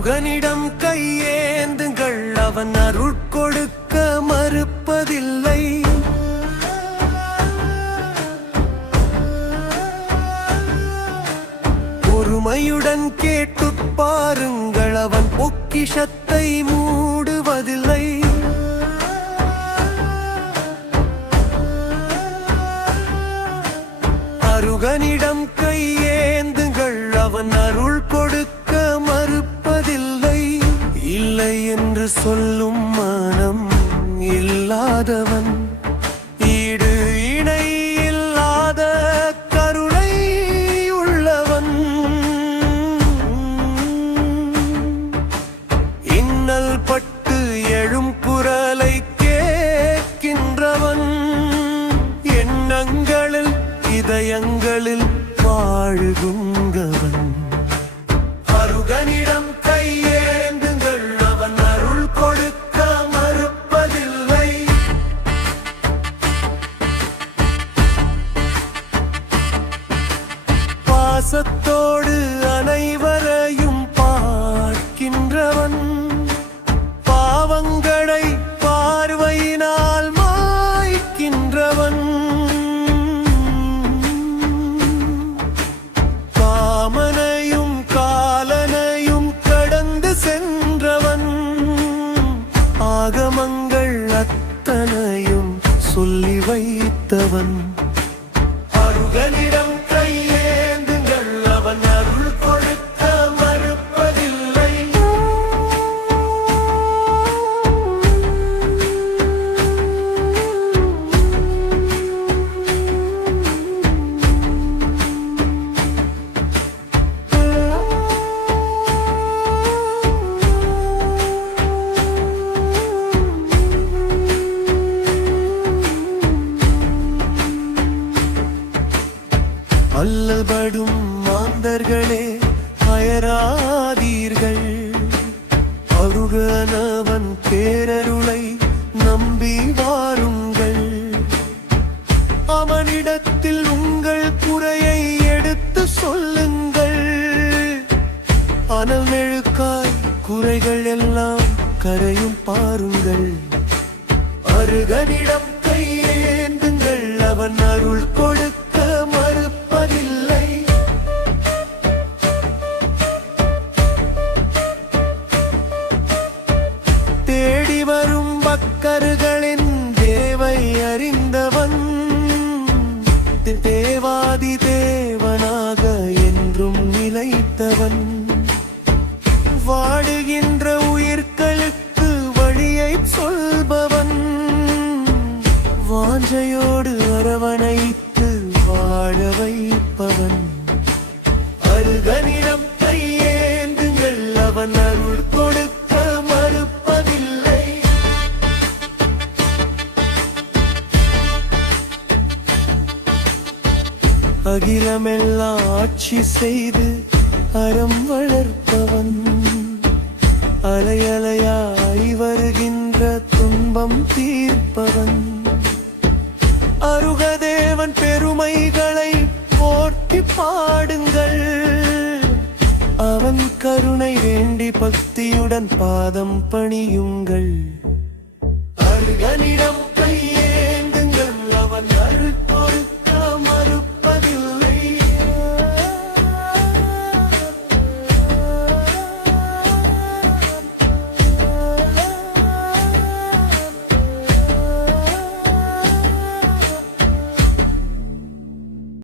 அருகனிடம் கையேந்துங்கள், அவன் அருட்கொடுக்க மறுப்பதில்லை. பொறுமையுடன் கேட்டுப் பாருங்கள், அவன் பொக்கிஷத்தை மூடுவதில்லை. அருகனிடம் கையேந்துங்கள், அவன் அருள் கொடுக்க மறுப்பதில்லை. இல்லை என்று சொல்லும் மனம் இல்லாதவன், ஈடு இணை இல்லாத கருணை உள்ளவன். இன்னல் பட்டு எழும் குரலை கேட்கின்றவன், எண்ணங்களில் இதயங்களில் வாழுகின்றவன். அருகனிடம் கையேந்துங்கள், அவன் அருள் கொடுக்க மறுப்பதில்லை. பாசத்தோடு அனைவரையும் பார்க்கின்றவன், பாவங்களை பார்வையினால் மாய்க்கின்றவன். காமனையும் காலனையும் கடந்து சென்றவன், ஆகமங்கள் அத்தனையும் சொல்லி வைத்தவன். அருகனிடம் கையேந்துங்கள், அவன் அருள் கொடுக்க மறுப்பதில்லை. அல்லல்படும் மாந்தர்களே அயராதீர்கள், அருகனவன் பேரருளை நம்பி வாருங்கள். அவனிடத்தில் உங்கள் குறையை எடுத்து சொல்லுங்கள், அனல் மெழுக்காய் குறைகள் எல்லாம் கரையும் பாருங்கள். அருகனிடம் கையேந்துங்கள், அவன் அருள் கொடுக்க மறுப்பதில்லை. தேடி வரும் பக்கர்களின் தேவை அறிந்தவன், தேவாதி தேவனாக என்றும் நிலைத்தவன். வாடுகின்ற உயிர்களுக்கு வழியை சொல்பவன், வாஞ்சையோடு அரவணைத்து வாழ வைப்பவன். அருகனிடம் கையேந்துங்கள், அவன் அருள் கொடுக்க மறுப்பதில்லை. அகிலமெல்லாம் ஆட்சி செய்து அறம் வளர்ப்பவன், அலையலையாய் வருகின்ற துன்பம் தீர்ப்பவன். அருகதேவன் பெருமைகளை போற்றி பாடுங்கள், அவன் கருணை வேண்டி பக்தியுடன் பாதம் பணியுங்கள். அருகனிடம்